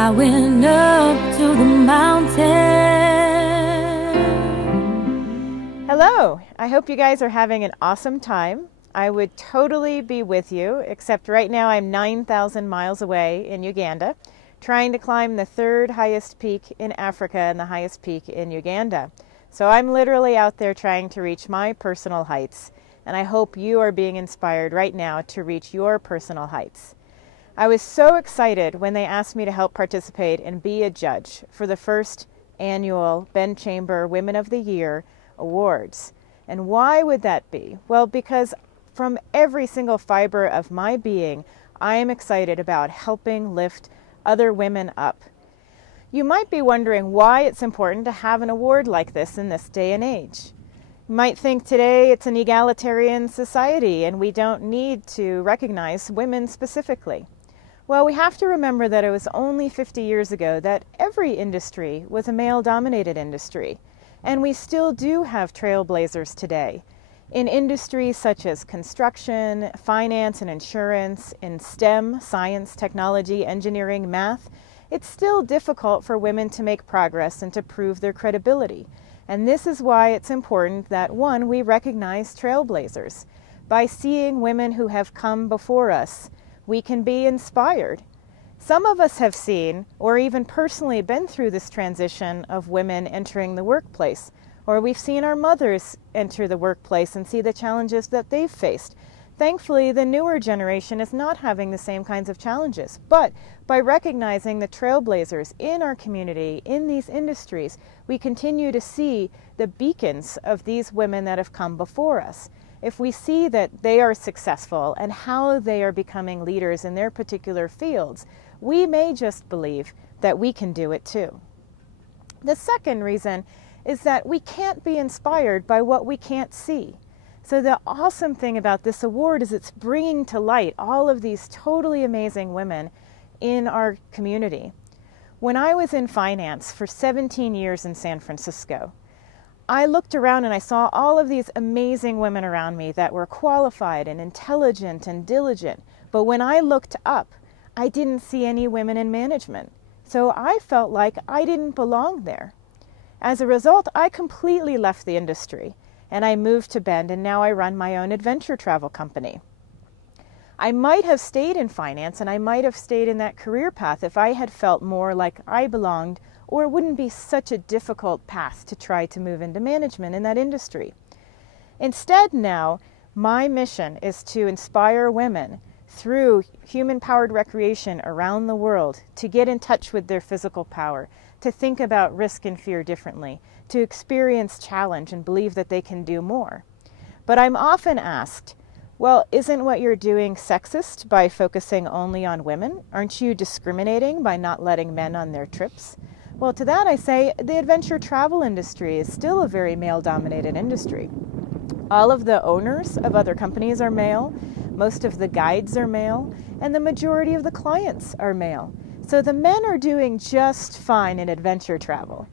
I went up to the mountain. Hello, I hope you guys are having an awesome time. I would totally be with you, except right now I'm 9,000 miles away in Uganda, trying to climb the third highest peak in Africa and the highest peak in Uganda. So I'm literally out there trying to reach my personal heights, and I hope you are being inspired right now to reach your personal heights. I was so excited when they asked me to help participate and be a judge for the first annual Ben Chamber Women of the Year Awards. And why would that be? Well, because from every single fiber of my being, I am excited about helping lift other women up. You might be wondering why it's important to have an award like this in this day and age. You might think today it's an egalitarian society and we don't need to recognize women specifically. Well, we have to remember that it was only 50 years ago that every industry was a male-dominated industry, and we still do have trailblazers today. In industries such as construction, finance and insurance, in STEM, science, technology, engineering, math, it's still difficult for women to make progress and to prove their credibility. And this is why it's important that, one, we recognize trailblazers. By seeing women who have come before us, we can be inspired. Some of us have seen or even personally been through this transition of women entering the workplace, or we've seen our mothers enter the workplace and see the challenges that they've faced. Thankfully, the newer generation is not having the same kinds of challenges, but by recognizing the trailblazers in our community, in these industries, we continue to see the beacons of these women that have come before us. If we see that they are successful and how they are becoming leaders in their particular fields, we may just believe that we can do it too. The second reason is that we can't be inspired by what we can't see. So the awesome thing about this award is it's bringing to light all of these totally amazing women in our community. When I was in finance for 17 years in San Francisco, I looked around and I saw all of these amazing women around me that were qualified and intelligent and diligent. But when I looked up, I didn't see any women in management. So I felt like I didn't belong there. As a result, I completely left the industry and I moved to Bend, and now I run my own adventure travel company. I might have stayed in finance and I might have stayed in that career path if I had felt more like I belonged, or it wouldn't be such a difficult path to try to move into management in that industry. Instead now, my mission is to inspire women through human-powered recreation around the world to get in touch with their physical power, to think about risk and fear differently, to experience challenge and believe that they can do more. But I'm often asked, well, isn't what you're doing sexist by focusing only on women? Aren't you discriminating by not letting men on their trips? Well, to that I say the adventure travel industry is still a very male-dominated industry. All of the owners of other companies are male, most of the guides are male, and the majority of the clients are male. So the men are doing just fine in adventure travel.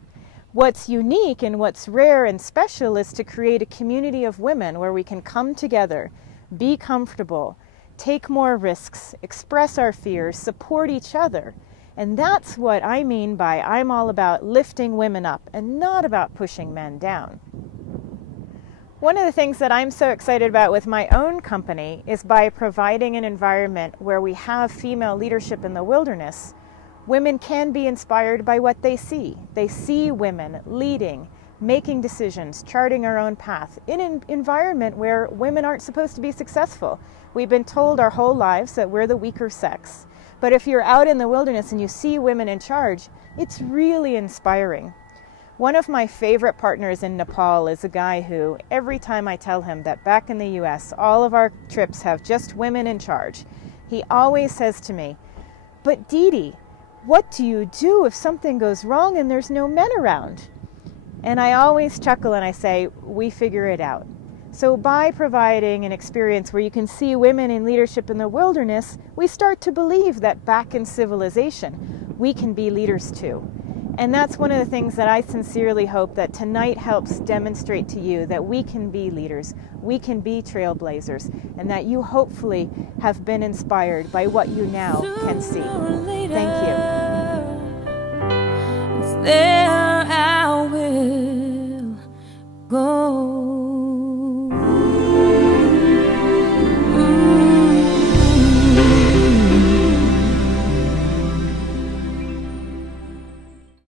What's unique and what's rare and special is to create a community of women where we can come together, be comfortable, take more risks, express our fears, support each other. And that's what I mean by I'm all about lifting women up and not about pushing men down. One of the things that I'm so excited about with my own company is by providing an environment where we have female leadership in the wilderness, women can be inspired by what they see. They see women leading, making decisions, charting our own path in an environment where women aren't supposed to be successful. We've been told our whole lives that we're the weaker sex. But if you're out in the wilderness and you see women in charge, it's really inspiring. One of my favorite partners in Nepal is a guy who, every time I tell him that back in the US, all of our trips have just women in charge, he always says to me, "But Dee, what do you do if something goes wrong and there's no men around?" And I always chuckle and I say, we figure it out. So by providing an experience where you can see women in leadership in the wilderness, we start to believe that back in civilization, we can be leaders too. And that's one of the things that I sincerely hope that tonight helps demonstrate to you, that we can be leaders, we can be trailblazers, and that you hopefully have been inspired by what you now can see. Thank you.